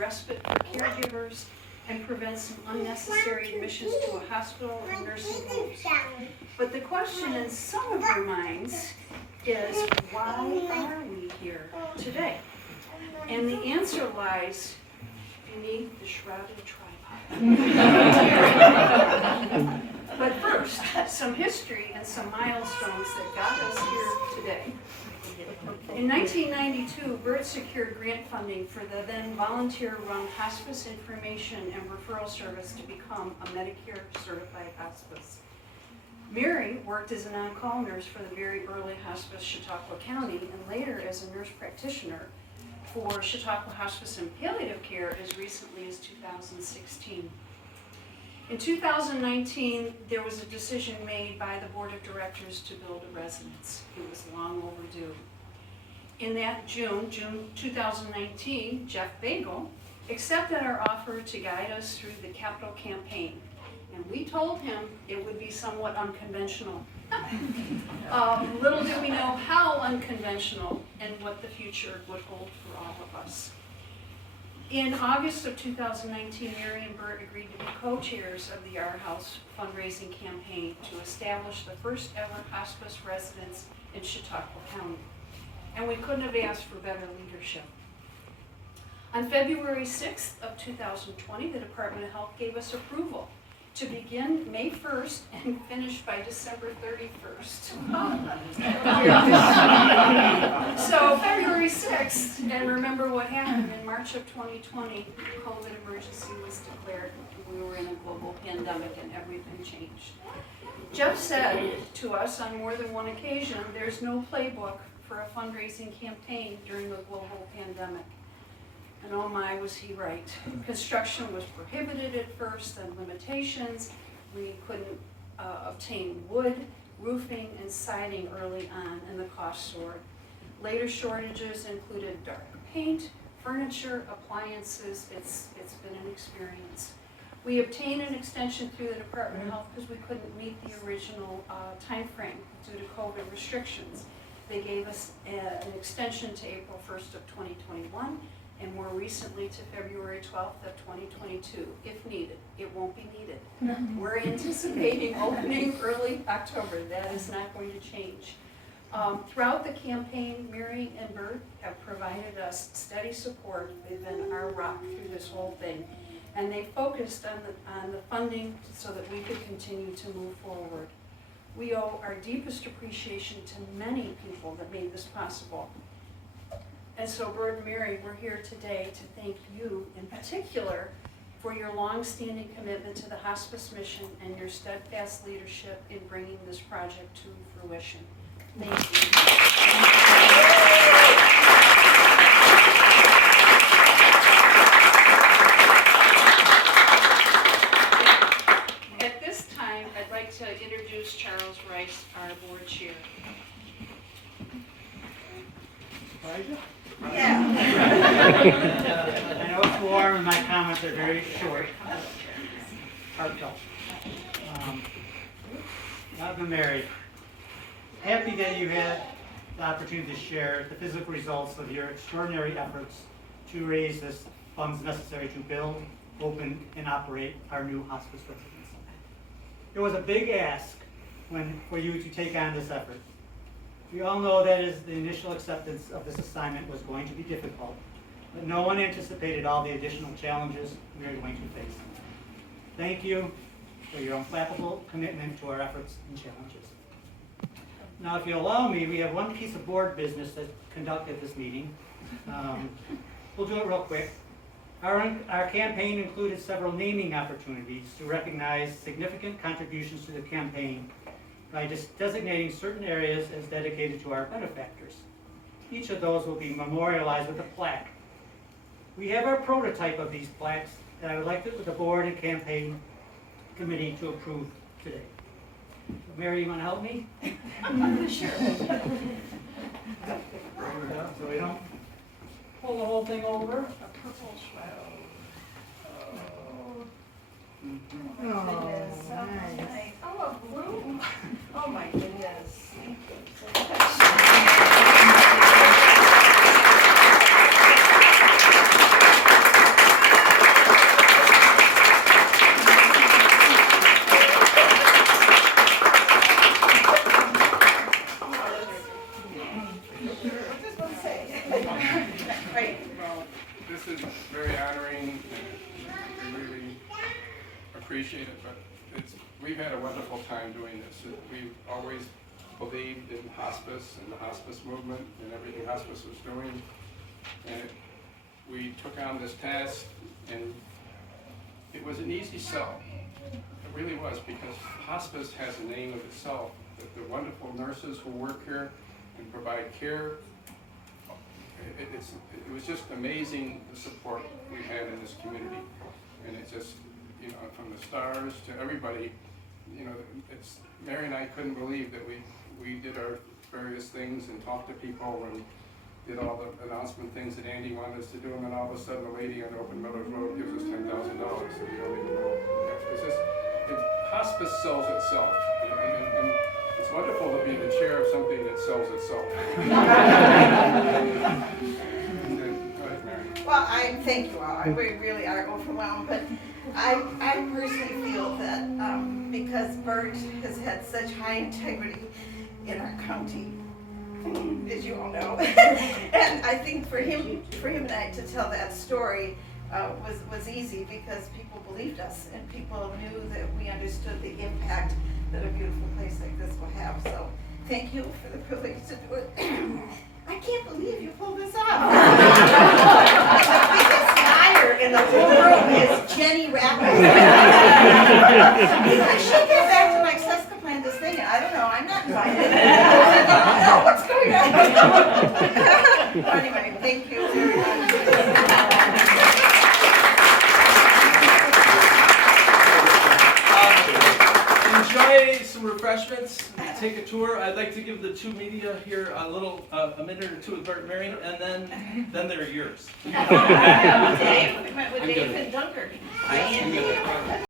respite for caregivers, and prevent some unnecessary admissions to a hospital and nursing homes. But the question in some of your minds is, why are we here today? And the answer lies beneath the shrouded tripod. But first, some history and some milestones that got us here today. In 1992, Bert secured grant funding for the then volunteer-run Hospice Information and Referral Service to become a Medicare-certified hospice. Mary worked as an on-call nurse for the very early hospice Chautauqua County, and later as a nurse practitioner for Chautauqua Hospice and Palliative Care as recently as 2016. In 2019, there was a decision made by the board of directors to build a residence. It was long overdue. In that June 2019, Jeff Bagel accepted our offer to guide us through the capital campaign. And we told him it would be somewhat unconventional. Little did we know how unconventional and what the future would hold for all of us. In August of 2019, Mary and Bert agreed to be co-chairs of the Our House fundraising campaign to establish the first ever hospice residence in Chautauqua County. And we couldn't have asked for better leadership. On February 6th of 2020, the Department of Health gave us approval to begin May 1st and finish by December 31st. So February 6th, and remember what happened in March of 2020, the COVID emergency was declared. We were in a global pandemic and everything changed. Jeff said to us on more than one occasion, there's no playbook for a fundraising campaign during a global pandemic. And oh my, was he right. Construction was prohibited at first and limitations. We couldn't obtain wood, roofing, and siding early on, and the cost soared. Later shortages included dark paint, furniture, appliances. It's been an experience. We obtained an extension through the Department of Health because we couldn't meet the original time frame due to COVID restrictions. They gave us an extension to April 1st of 2021, and more recently to February 12th of 2022, if needed. It won't be needed. We're anticipating opening early October. That is not going to change. Throughout the campaign, Mary and Bert have provided us steady support. They've been our rock through this whole thing. And they focused on the funding so that we could continue to move forward. We owe our deepest appreciation to many people that made this possible. And so, Bert and Mary, we're here today to thank you in particular for your long-standing commitment to the hospice mission and your steadfast leadership in bringing this project to fruition. Thank you. At this time, I'd like to introduce Charles Rice, our board chair. Yeah. I know it's warm and my comments are very short. Heartfelt. Bert and Mary, happy that you had the opportunity to share the physical results of your extraordinary efforts to raise the funds necessary to build, open, and operate our new hospice residence. It was a big ask for you to take on this effort. We all know that the initial acceptance of this assignment was going to be difficult, but no one anticipated all the additional challenges we are going to face. Thank you for your unflappable commitment to our efforts and challenges. Now, if you allow me, we have one piece of board business to conduct at this meeting. We'll do it real quick. Our campaign included several naming opportunities to recognize significant contributions to the campaign by designating certain areas as dedicated to our benefactors. Each of those will be memorialized with a plaque. We have our prototype of these plaques that I would like the board and campaign committee to approve today. Mary, you want to help me? Sure. So we don't pull the whole thing over. A purple shroud. Oh, Goodness, so nice. Oh, a blue. Oh my goodness. Thank you so much. is very honoring, and we really appreciate it, but we've had a wonderful time doing this. We've always believed in hospice and the hospice movement and everything hospice was doing. And we took on this task, and it was an easy sell. It really was, because hospice has a name of itself. The wonderful nurses who work here and provide care. It was just amazing the support we had in this community. And it just, you know, from the stars to everybody, you know, Mary and I couldn't believe that we did our various things and talked to people and did all the announcement things that Andy wanted us to do, and then all of a sudden a lady on Open Millers Road gives us $10,000 and we don't even know. Hospice sells itself, and it's wonderful to be the chair of something that sells itself. Go ahead, Mary. Well, thank you all. We really are overwhelmed, but I personally feel that because Bert has had such high integrity in our county, as you all know, and I think for him and I to tell that story was easy, because people believed us and people knew that we understood the impact that a beautiful place like this will have. So thank you for the privilege to do it. I can't believe you pulled this off. The biggest liar in the whole room is Jenny Rappole. I should get back to my Seska plan this thing, and I don't know, I'm not invited. I don't know what's going on. Anyway, thank you very much. Enjoy some refreshments, take a tour. I'd like to give the two media here a minute or two with Bert and Mary, and then they're yours. Dave, we went with Dave and Dunker.